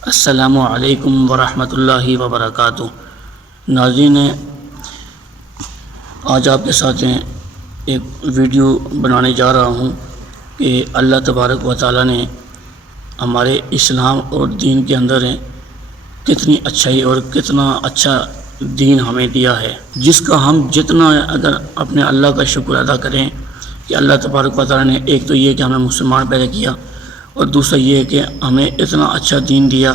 السلام علیکم ورحمۃ اللہ وبرکاتہ۔ ناظرین، آج آپ کے ساتھ ایک ویڈیو بنانے جا رہا ہوں کہ اللہ تبارک و تعالیٰ نے ہمارے اسلام اور دین کے اندر کتنی اچھائی اور کتنا اچھا دین ہمیں دیا ہے، جس کا ہم جتنا اگر اپنے اللہ کا شکر ادا کریں کہ اللہ تبارک و تعالیٰ نے ایک تو یہ کہ ہمیں مسلمان پیدا کیا، اور دوسرا یہ کہ ہمیں اتنا اچھا دین دیا،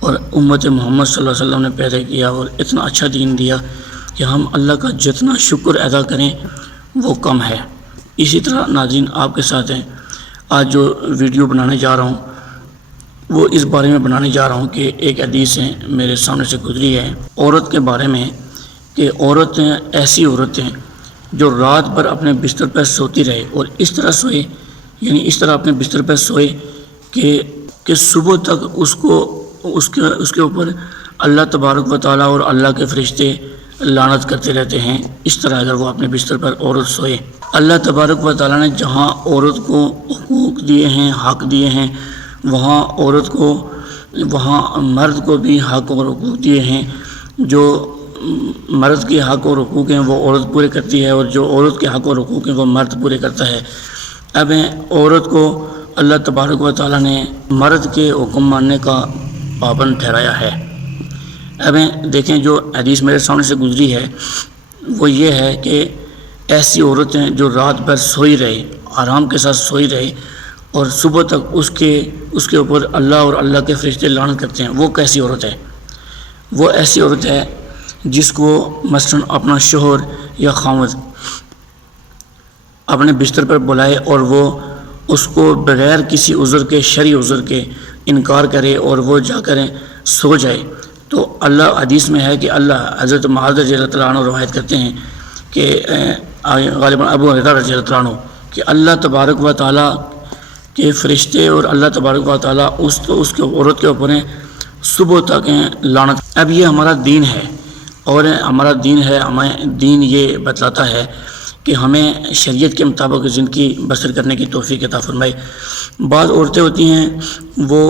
اور امت محمد صلی اللہ علیہ وسلم نے پیدا کیا اور اتنا اچھا دین دیا کہ ہم اللہ کا جتنا شکر ادا کریں وہ کم ہے۔ اسی طرح ناظرین، آپ کے ساتھ آج جو ویڈیو بنانے جا رہا ہوں وہ اس بارے میں بنانے جا رہا ہوں کہ ایک حدیث میرے سامنے سے گزری ہے عورت کے بارے میں، کہ عورت ایسی عورت ہے جو رات بھر اپنے بستر پر سوتی رہے اور اس طرح سوئے، یعنی اس طرح اپنے بستر پر سوئے کہ صبح تک اس کے اوپر اللہ تبارک و تعالیٰ اور اللہ کے فرشتے لعنت کرتے رہتے ہیں۔ اس طرح اگر وہ اپنے بستر پر عورت سوئے، اللہ تبارک و تعالیٰ نے جہاں عورت کو حقوق دیے ہیں، حق دیے ہیں، وہاں مرد کو بھی حق اور حقوق دیے ہیں۔ جو مرد کے حق اور حقوق ہیں وہ عورت پورے کرتی ہے، اور جو عورت کے حق اور حقوق ہیں وہ مرد پورے کرتا ہے۔ اب عورت کو اللہ تبارک و تعالیٰ نے مرد کے حکم ماننے کا پابند ٹھہرایا ہے۔ اب دیکھیں، جو حدیث میرے سامنے سے گزری ہے وہ یہ ہے کہ ایسی عورتیں جو رات بھر سوئی رہے، آرام کے ساتھ سوئی رہے، اور صبح تک اس کے اوپر اللہ اور اللہ کے فرشتے لعنت کرتے ہیں، وہ کیسی عورت ہے؟ وہ ایسی عورت ہے جس کو مثلاً اپنا شوہر یا خاوند اپنے بستر پر بلائے اور وہ اس کو بغیر کسی عذر کے، شرعی عذر کے انکار کرے اور وہ جا کر سو جائے، تو اللہ حدیث میں ہے کہ اللہ حضرت معاذ رضی اللہ عنہ روایت کرتے ہیں کہ غالباً ابو ہریرہ رضی اللہ عنہ کہ اللہ تبارک و تعالیٰ کے فرشتے اور اللہ تبارک و تعالیٰ اس کے عورت کے اوپر صبح تک لعنت۔ اب یہ ہمارا دین ہے، اور ہمارا دین ہے، ہمیں دین یہ بتلاتا ہے کہ ہمیں شریعت کے مطابق زندگی بسر کرنے کی توفیق عطا فرمائے۔ بعض عورتیں ہوتی ہیں وہ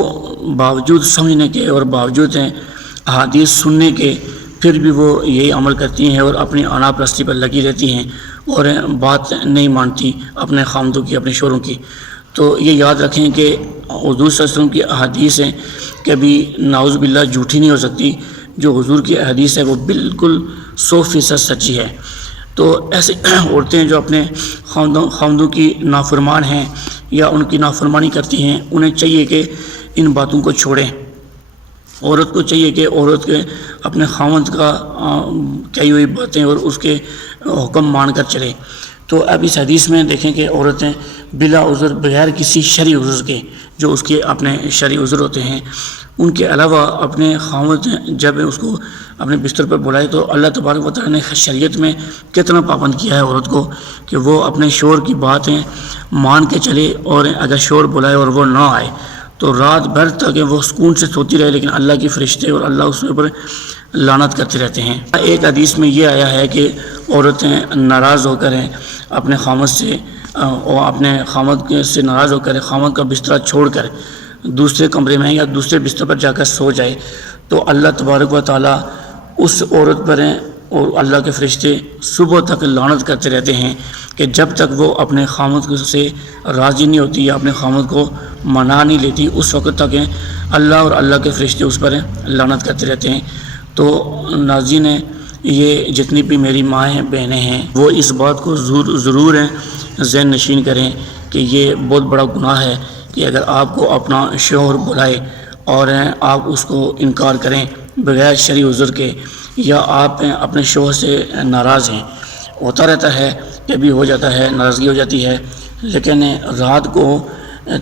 باوجود سمجھنے کے اور باوجود احادیث سننے کے پھر بھی وہ یہی عمل کرتی ہیں اور اپنی انا پرستی پر لگی رہتی ہیں اور بات نہیں مانتی اپنے خامدوں کی، اپنے شوہروں کی۔ تو یہ یاد رکھیں کہ حضور صلی اللہ علیہ وسلم کی احادیث کبھی نعوذ باللہ جھوٹی نہیں ہو سکتی۔ جو حضور کی احادیث ہے وہ بالکل 100% سچی ہے۔ تو ایسی عورتیں جو اپنے خامدوں کی نافرمان ہیں یا ان کی نافرمانی کرتی ہیں، انہیں چاہیے کہ ان باتوں کو چھوڑیں۔ عورت کو چاہیے کہ عورت کے اپنے خاوند کا کہی ہوئی باتیں اور اس کے حکم مان کر چلے۔ تو اب اس حدیث میں دیکھیں کہ عورتیں بلا عذر، بغیر کسی شرعی عذر کے، جو اس کے اپنے شرعی عذر ہوتے ہیں، ان کے علاوہ اپنے خاوند جب اس کو اپنے بستر پر بلائے، تو اللہ تبارک و تعالیٰ نے شریعت میں کتنا پابند کیا ہے عورت کو کہ وہ اپنے شوہر کی باتیں مان کے چلے، اور اگر شوہر بلائے اور وہ نہ آئے تو رات بھر تک وہ سکون سے سوتی رہے، لیکن اللہ کی فرشتے اور اللہ اس کے اوپر لعنت کرتے رہتے ہیں۔ ایک حدیث میں یہ آیا ہے کہ عورتیں ناراض ہو کر اپنے خامد سے اور اپنے خامد سے ناراض ہو کر خامد کا بستر چھوڑ کر دوسرے کمرے میں یا دوسرے بستر پر جا کر سو جائے، تو اللہ تبارک و تعالیٰ اس عورت پر اور اللہ کے فرشتے صبح تک لعنت کرتے رہتے ہیں کہ جب تک وہ اپنے خامد سے راضی نہیں ہوتی یا اپنے خامد کو منا نہیں لیتی، اس وقت تک اللہ اور اللہ کے فرشتے اس پر لعنت کرتے رہتے ہیں۔ تو ناظرین، یہ جتنی بھی میری مائیں بہنیں ہیں وہ اس بات کو ضرور ذہن نشین کریں کہ یہ بہت بڑا گناہ ہے کہ اگر آپ کو اپنا شوہر بلائے اور آپ اس کو انکار کریں بغیر شرعی عذر کے، یا آپ اپنے شوہر سے ناراض ہیں۔ ہوتا رہتا ہے، کبھی ہو جاتا ہے، ناراضگی ہو جاتی ہے، لیکن رات کو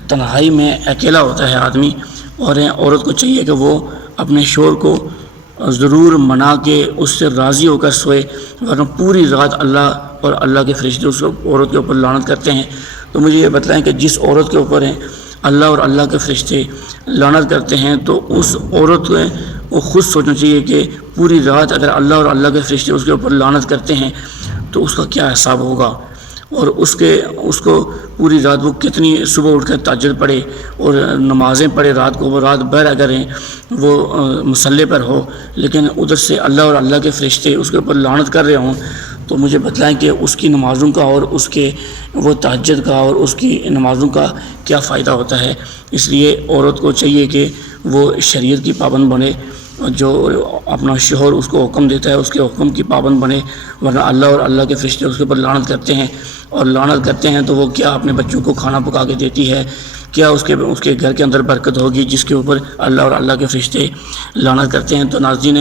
تنہائی میں اکیلا ہوتا ہے آدمی، اور عورت کو چاہیے کہ وہ اپنے شوہر کو ضرور منا کے اس سے راضی ہو کر سوئے، ورنہ پوری رات اللہ اور اللہ کے فرشتے اس عورت کے اوپر لعنت کرتے ہیں۔ تو مجھے یہ بتلائیں کہ جس عورت کے اوپر اللہ اور اللہ کے فرشتے لعنت کرتے ہیں، تو اس عورت کو خود سوچنا چاہیے کہ پوری رات اگر اللہ اور اللہ کے فرشتے اس کے اوپر لعنت کرتے ہیں تو اس کا کیا حساب ہوگا۔ اور اس کو پوری رات وہ کتنی صبح اٹھ کر تہجد پڑھے اور نمازیں پڑھے رات کو، وہ رات بھر اگر وہ مصلی پر ہو، لیکن ادھر سے اللہ اور اللہ کے فرشتے اس کے اوپر لعنت کر رہے ہوں، تو مجھے بتلائیں کہ اس کی نمازوں کا اور اس کے وہ تہجد کا اور اس کی نمازوں کا کیا فائدہ ہوتا ہے۔ اس لیے عورت کو چاہیے کہ وہ شریعت کی پابند بنے، جو اپنا شوہر اس کو حکم دیتا ہے اس کے حکم کی پابند بنے، ورنہ اللہ اور اللہ کے فرشتے اس کے اوپر لعنت کرتے ہیں، اور لعنت کرتے ہیں تو وہ کیا اپنے بچوں کو کھانا پکا کے دیتی ہے، کیا اس کے گھر کے اندر برکت ہوگی جس کے اوپر اللہ اور اللہ کے فرشتے لعنت کرتے ہیں۔ تو ناظرین،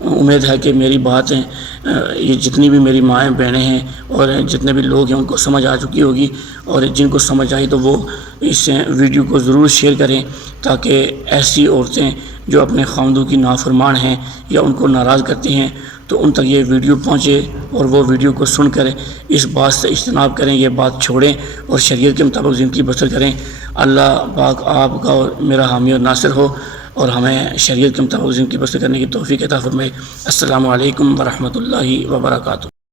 امید ہے کہ میری بات یہ جتنی بھی میری مائیں بہنیں ہیں اور جتنے بھی لوگ ہیں ان کو سمجھ آ چکی ہوگی، اور جن کو سمجھ آئی تو وہ اس ویڈیو کو ضرور شیئر کریں، تاکہ ایسی عورتیں جو اپنے خاوندوں کی نافرمان ہیں یا ان کو ناراض کرتی ہیں تو ان تک یہ ویڈیو پہنچے، اور وہ ویڈیو کو سن کر اس بات سے اجتناب کریں، یہ بات چھوڑیں اور شریعت کے مطابق زندگی بسر کریں۔ اللہ پاک آپ کا اور میرا حامی اور ناصر ہو، اور ہمیں شریعت کے مطابق زندگی بسر کرنے کی توفیق عطا فرمائے۔ السلام علیکم ورحمۃ اللہ وبرکاتہ۔